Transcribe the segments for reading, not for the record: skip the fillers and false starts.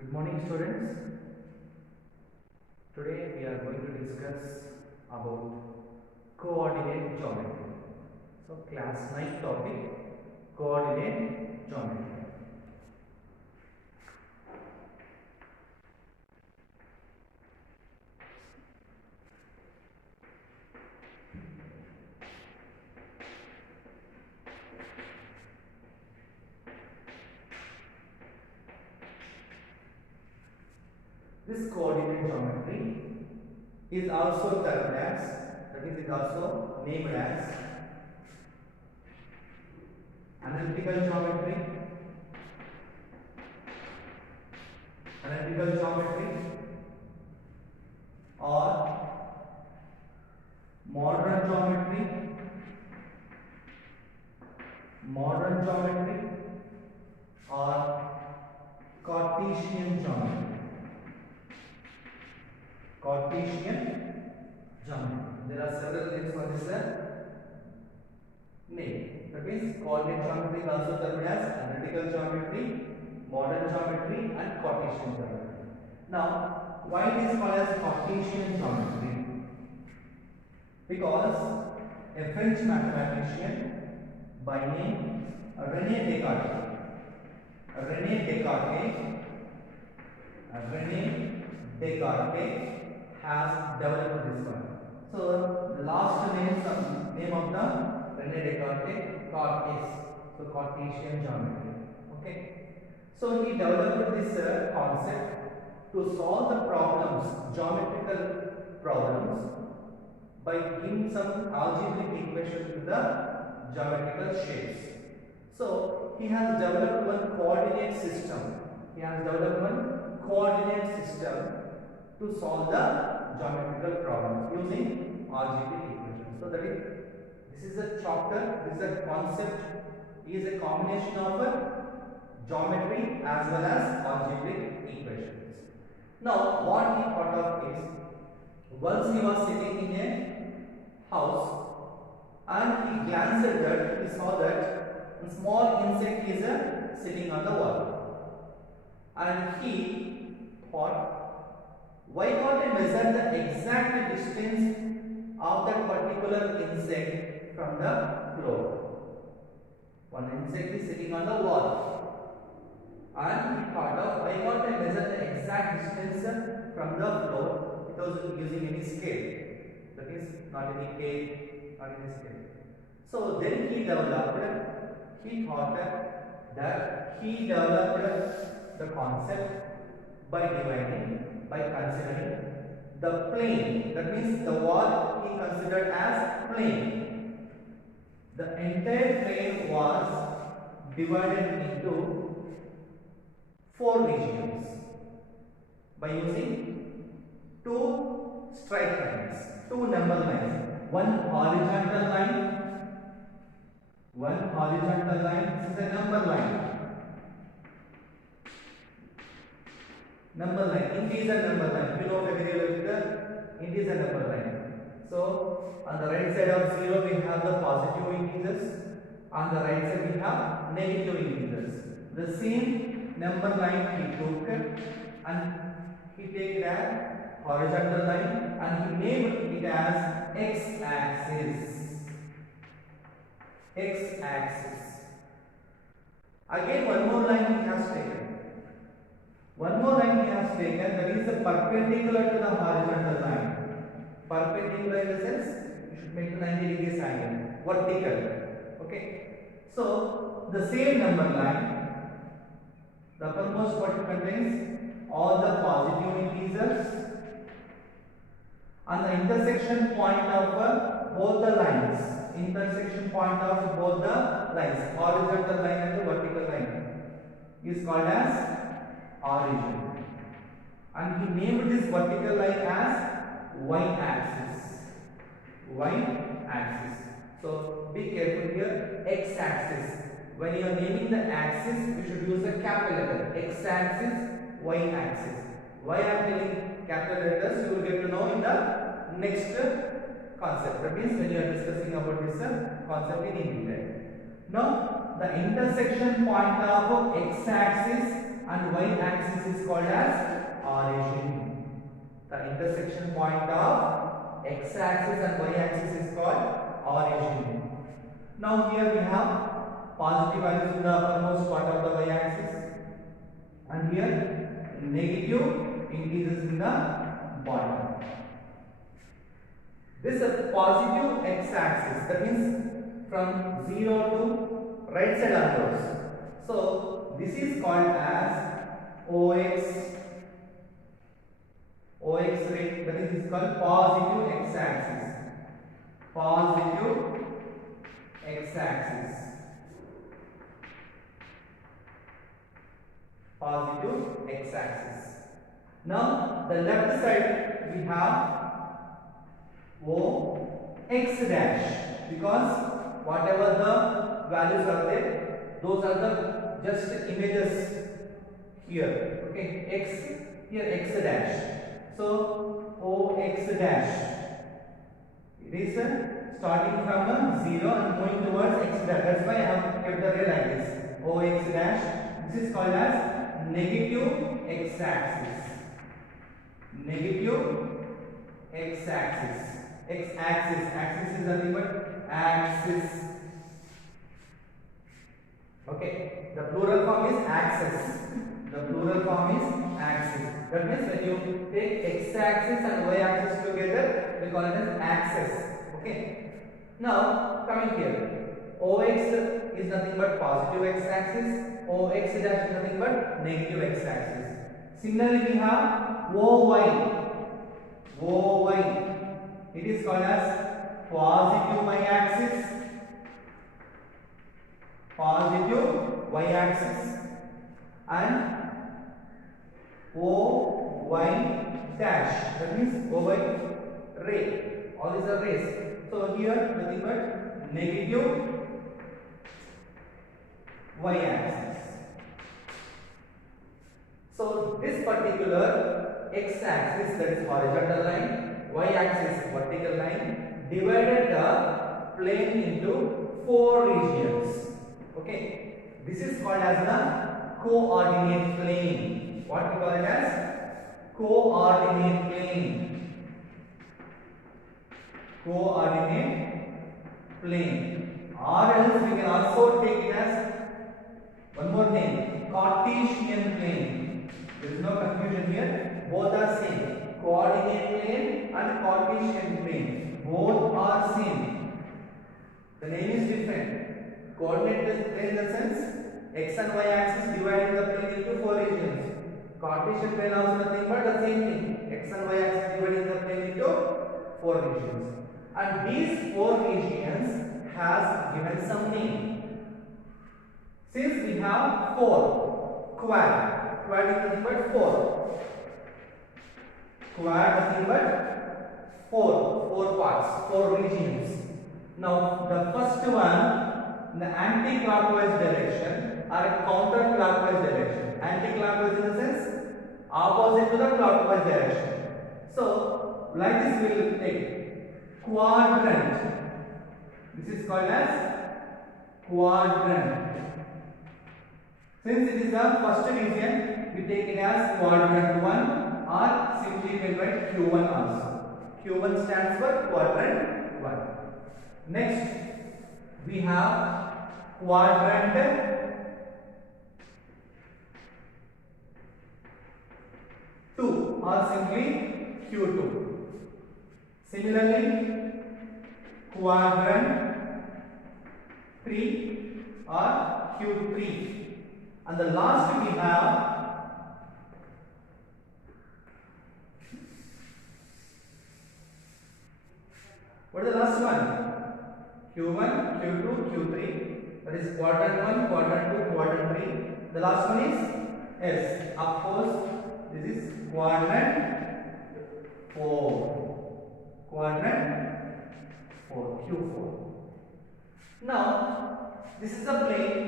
Good morning, students. Today we are going to discuss about coordinate geometry. So class 9 topic, coordinate geometry. This coordinate geometry is also termed as, that is also named as analytical geometry, or modern geometry, or Cartesian geometry. There are several names for this name. That means coordinate geometry is also termed as analytical geometry, modern geometry, and Cartesian geometry. Now, why it is called as Cartesian geometry? Because a French mathematician by name René Descartes has developed this one. So the last name of the René Descartes, so Cartesian geometry. Okay. So he developed this concept to solve the problems, geometrical problems, by giving some algebraic equation to the geometrical shapes. So he has developed one coordinate system. To solve the geometrical problems using algebraic equations. So that this is a chapter, this is a concept, is a combination of geometry as well as algebraic equations. Now what he thought of is, once he was sitting in a house and he glanced at that, he saw that a small insect is sitting on the wall, and he thought, why can't I measure the exact distance of that particular insect from the floor? One insect is sitting on the wall, and he thought of, why can't I measure the exact distance from the floor without using any scale? That is, not any tape, not any scale. So then he thought that he developed the concept by considering the plane. That means the wall he considered as plane. The entire plane was divided into 4 regions by using 2 straight lines, 2 number lines, one horizontal line. This is a number line. Integer number line. You know familiar with the integer number line. So on the right side of 0 we have the positive integers, on the right side we have negative integers. The same number line he took and he take it as horizontal line and he named it as x-axis. Again one more line he has taken. That is perpendicular to the horizontal line. Perpendicular in the sense, you should make a 90 degrees angle. Vertical. Okay. So the same number line, the uppermost part contains all the positive integers, and the intersection point of both the lines. Horizontal line and the vertical line is called as origin, and he named this vertical line as y-axis. So be careful here, x-axis. When you are naming the axis, you should use a capital letter. X-axis, y-axis. Why I am telling capital letters, you will get to know in the next concept. That means when you are discussing about this concept in detail. Now the intersection point of x-axis and y-axis is called as origin. The intersection point of x-axis and y-axis is called origin. Now here we have positive values in the uppermost part of the y-axis, and here negative increases in the bottom. This is a positive x-axis, that means from 0 to right side upwards. So this is called as OX rate, that is called positive x-axis. Positive x-axis. Positive x-axis. Now the left side we have O x dash, because whatever the values are there, those are the just images here. Okay, x here x dash. So O x dash, it is starting from 0 and going towards x dash. That's why I have kept the ray like this. O x dash. This is called as negative x axis. Negative x axis. X axis. Axis is nothing but axis. Okay. The plural form is axis. The plural form is axis. That means when you take x axis and y axis together, we call it as axis. Okay. Now coming here, OX is nothing but positive x axis. OX dash is nothing but negative x axis. Similarly, we have OY. It is called as positive y axis. Positive y axis. And OY dash, that means OY ray. All these are rays. So here nothing but negative y axis. So this particular x axis, that is horizontal line, y axis vertical line, divided the plane into 4 regions. Okay, this is called as the coordinate plane. What we call it as? Coordinate plane. Coordinate plane. Or else we can also take it as one more name, Cartesian plane. There is no confusion here. Both are same. Coordinate plane and Cartesian plane. Both are same. The name is different. Coordinate plane in the sense x and y axis dividing the plane into 4 regions. Cartesian plane also nothing but the same thing. X and y axis dividing the plane into 4 regions. And these 4 regions has given some name. Since we have 4, quad is nothing but 4. Quad nothing but 4 parts, 4 regions. Now the first one in the anti-clockwise direction or a counter-clockwise direction. Anti-clockwise in the sense opposite to the clockwise direction. So like this we will take quadrant. This is called as quadrant. Since it is the first region, we take it as quadrant 1, or simply we can write Q1 also. Q1 stands for quadrant 1. Next, we have quadrant 2, or simply Q2. Similarly, quadrant 3 or Q3. And the last we have what is the last one? Q1, Q2, Q3. That is quadrant 1, quadrant 2, quadrant 3. The last one is S. Of course, this is quadrant 4. Quadrant 4, Q4. Now, this is the plane.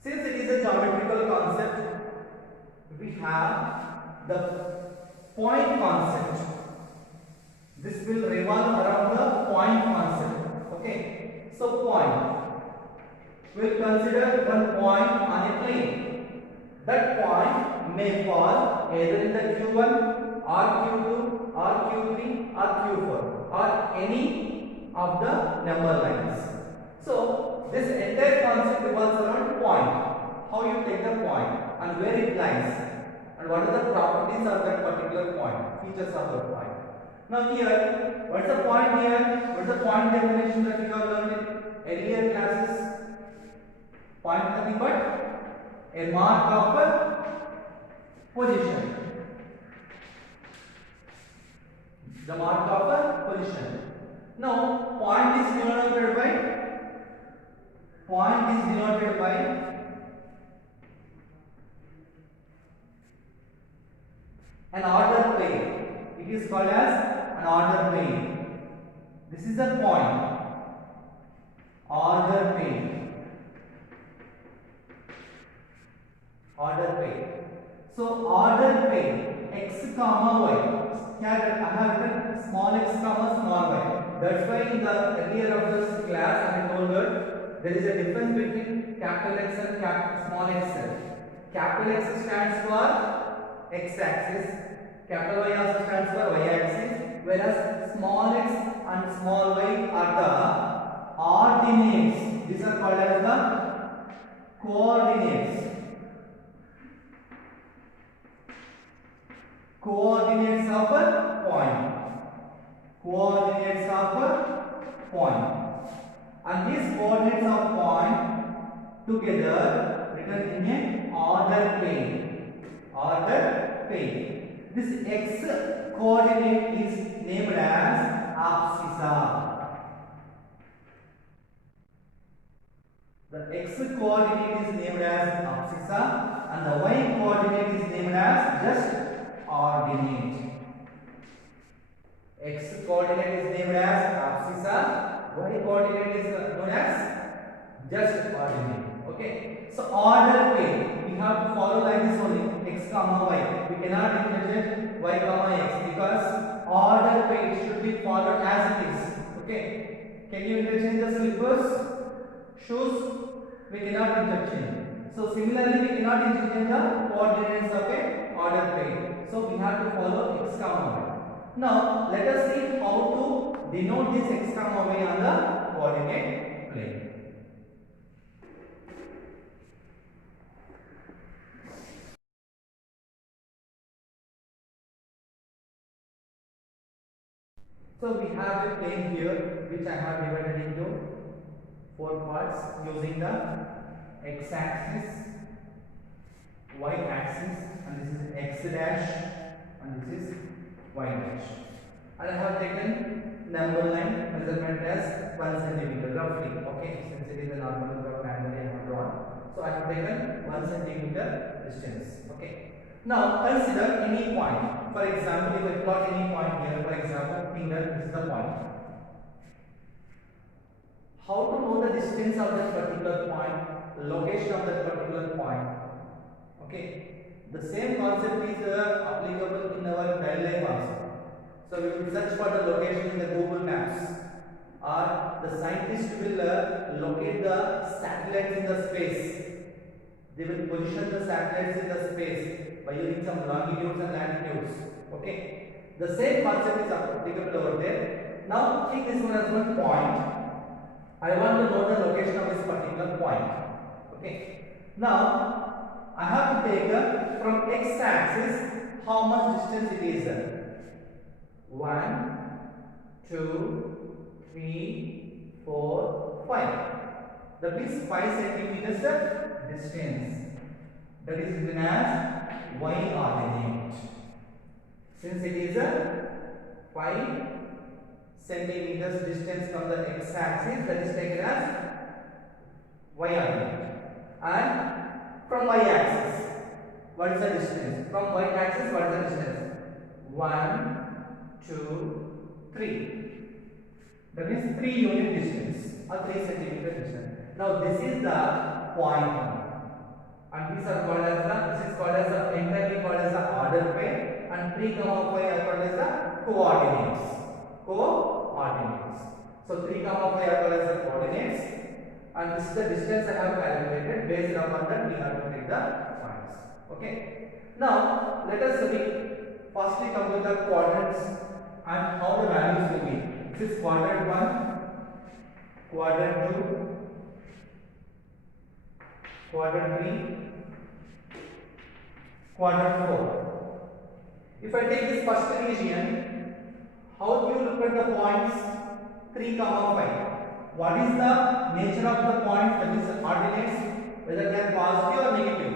Since it is a geometrical concept, we have the point concept. This will revolve around the point concept. Okay. So point. We'll consider one point on a plane. that point may fall either in the Q1 or Q2 or Q3 or Q4 or any of the number lines. So this entire concept revolves around point. How you take the point and where it lies and what are the properties of that particular point, features of the point. Now here, what is the point here? What is the point definition that you have learned in earlier classes? Point is nothing but a mark of a position. The mark of a position. Now, point is denoted by an order pair. It is called as an order pair. This is a point. Order pair. Order pair. So order pair x comma y. Here I have written small x comma small y. That's why in the earlier of this class I told that there is a difference between capital X and small x. Capital X stands for x axis. Capital Y also stands for y axis. Whereas small x and small y are the ordinates. These are called as the coordinates. Coordinates of a point. Coordinates of a point. And these coordinates of point together written in an order pair. Order pair. This x coordinate is named as abscissa. The x coordinate is named as abscissa and the y coordinate is named as just ordinate. X coordinate is named as abscissa, y coordinate is known as just ordinate. Okay, so order pair we have to follow like this only, x comma y. We cannot interchange y comma x because order pair should be followed as it is. Okay, can you interchange the slippers, shoes? We cannot interchange. So similarly we cannot interchange the coordinates of a order pair. So we have to follow x comma y. Now let us see how to denote this x comma y on the coordinate plane. So we have a plane here which I have divided into 4 parts using the x axis, y axis, and this is x dash and this is y dash. And I have taken number line measurement as 1 centimeter roughly. Okay, since it is a normal rectangle I have drawn, so I have taken 1 centimeter distance. Okay. Now consider any point. For example, if I plot any point here, for example, finger, this is the point. How to know the distance of that particular point, location of that particular point? Okay, the same concept is applicable in our daily life also. So we will search for the location in the Google Maps, or the scientist will locate the satellites in the space. They will position the satellites in the space by using some longitudes and latitudes. Okay, the same concept is applicable over there. Now take this one as one point. I want to know the location of this particular point. Okay, now I have to take from x axis how much distance it is. 1, 2, 3, 4, 5. That means 5 centimeters distance. That is written as y ordinate. Since it is a 5 centimeters distance from the x axis, that is taken as y ordinate. And from y axis, what is the distance? From y axis, what is the distance? 1, 2, 3. That means 3 unit distance or 3 centimeter distance. Now this is the point. And these are called as this is called as entirely called as the order pair, and 3, 5 are called as the coordinates. Coordinates. So 3, 5 are called as the coordinates, and this is the distance I have calculated. Based upon that, we have to take the points. Okay. Now let us firstly come to the quadrants and how the values will be. This is quadrant 1, quadrant 2, quadrant 3, quadrant 4. If I take this first region, how do you look at the points 3, 5? What is the nature of the points, that is ordinates, whether they are positive or negative?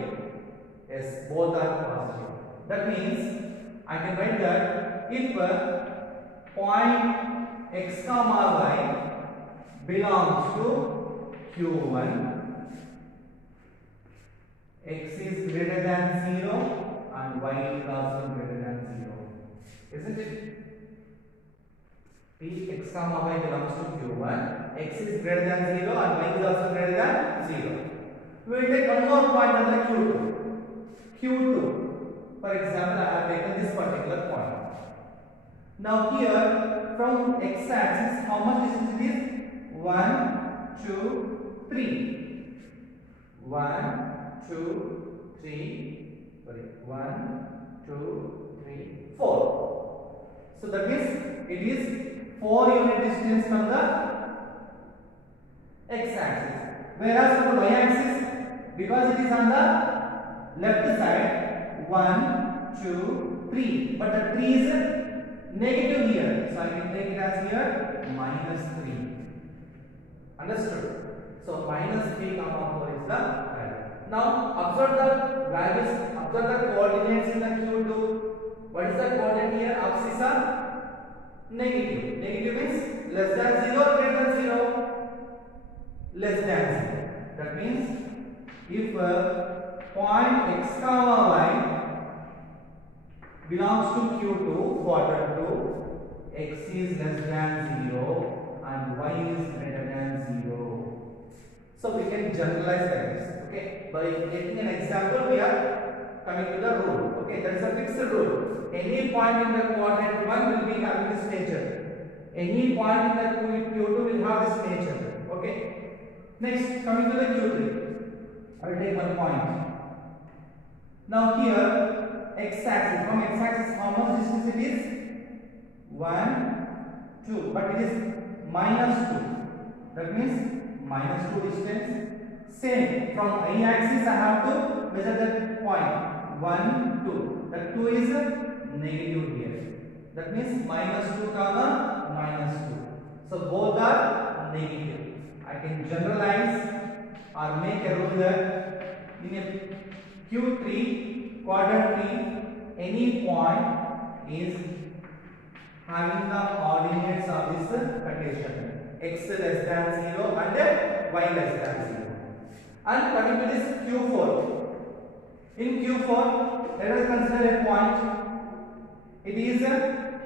Yes, both are positive. That means I can write that if point x comma y belongs to Q1, x is greater than 0 and y is also greater than 0. Isn't it? P x comma y belongs to Q1, x is greater than 0 and y is also greater than 0. We will take one more point under Q2. Q2, for example, I have taken this particular point. Now here from x axis, how much distance it is? 1, 2, 3. 1, 2, 3. Sorry, 1, 2, 3, 4. So that means it is 4 unit distance from the x axis. Whereas from the y axis, because it is on the left side, 1, 2, 3. But the 3 is negative here. So I can take it as here -3. Understood? So -3, 4 is the value. Now observe the values, observe the coordinates in the Q2. What is the coordinate here? Axis are negative. Negative means less than 0 or greater than 0? Less than 0. That means if point x comma y belongs to Q2, quadrant 2, x is less than 0 and y is greater than 0. So we can generalize like this. Okay, by taking an example, we are coming to the rule. Okay, that is a fixed rule. Any point in the quadrant 1 will be having this nature. Any point in the Q2 will have this nature. Okay. Next, coming to the Q3. I will take one point. Now here, x axis, from x axis how much distance it is? 1, 2, but it is -2. That means -2 distance. Same, from y axis I have to measure that point. 1, 2. That 2 is negative here. That means -2 comma -2. So both are negative. I can generalize or make a rule that in a Q3, quadrant 3, any point is having the coordinates of this condition, x less than 0 and y less than 0. And coming to this Q4, in Q4 let us consider a point. It is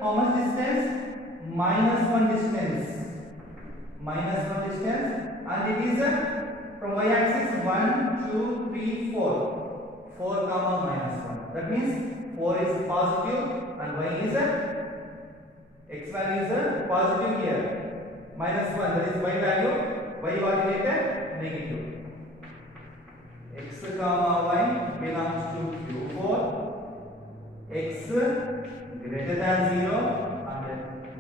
how much distance? -1 distance. -1 distance, and it is from y axis 1, 2, 3, 4. 4 comma -1. That means 4 is positive and y is x value is positive here. -1, that is y value. Y coordinate negative. X comma y belongs to Q4. X greater than 0 and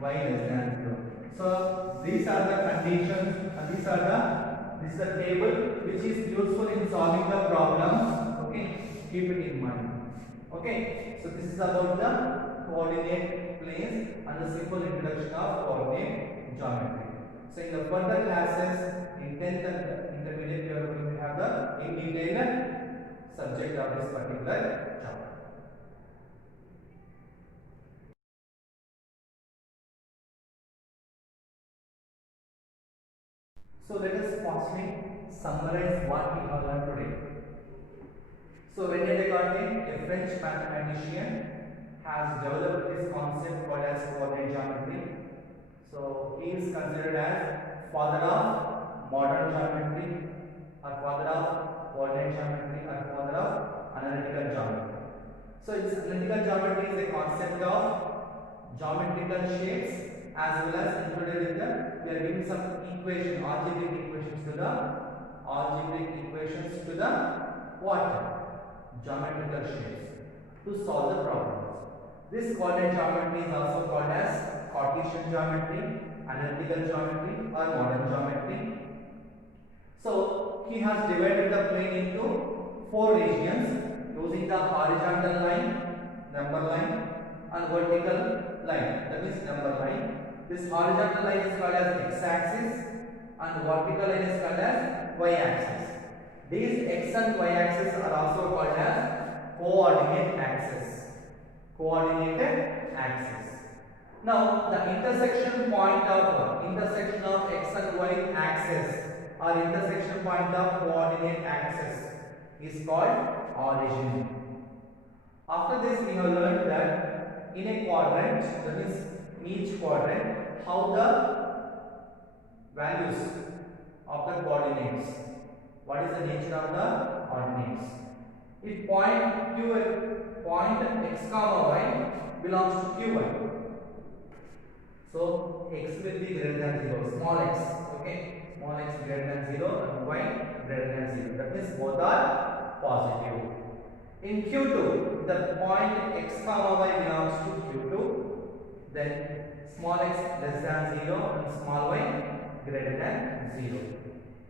y less than 0. So these are the conditions and this is the table which is useful in solving the problems. Okay, keep it in mind. Okay, so this is about the coordinate planes and the simple introduction of coordinate geometry. So in the further classes in 10th and intermediate, we are going to have the in detail subject of this particular chapter. So let us firstly summarize what we have learned today. So René Descartes, a French mathematician, has developed this concept called as coordinate geometry. So he is considered as father of modern geometry, or father of coordinate geometry, or father of analytical geometry. So this analytical geometry is a concept of geometrical shapes as well as included in the, we are giving some algebraic equations to the what? geometrical shapes to solve the problems. This coordinate geometry is also called as Cartesian geometry, analytical geometry or modern geometry. So he has divided the plane into 4 regions using the horizontal line, number line, and vertical line, that means number line. This horizontal line is called as x-axis and vertical line is called as y-axis. These x and y-axis are also called as coordinate axis. Coordinated axis. Now the intersection point of x and y axis or intersection point of coordinate axis is called origin. After this we have learned that in a quadrant, that means in each quadrant, how the values of the coordinates, what is the nature of the coordinates. If point x comma y belongs to q1, so x will be greater than 0, small x, okay, small x greater than 0 and y greater than 0, that means both are positive. In q2, the point x comma y belongs to q2, then small x less than 0 and small y greater than 0.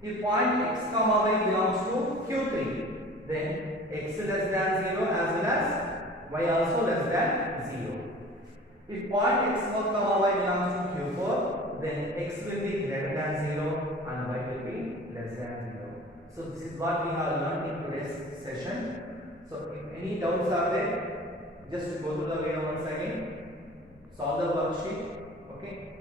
If point x comma y belongs to q3, then x less than 0 as well as y also less than 0. If point x4 comma y belongs to q4, then x will be greater than 0 and y will be less than 0. So this is what we have learned in today's session. So if any doubts are there, just go through the video once again, solve the worksheet, okay.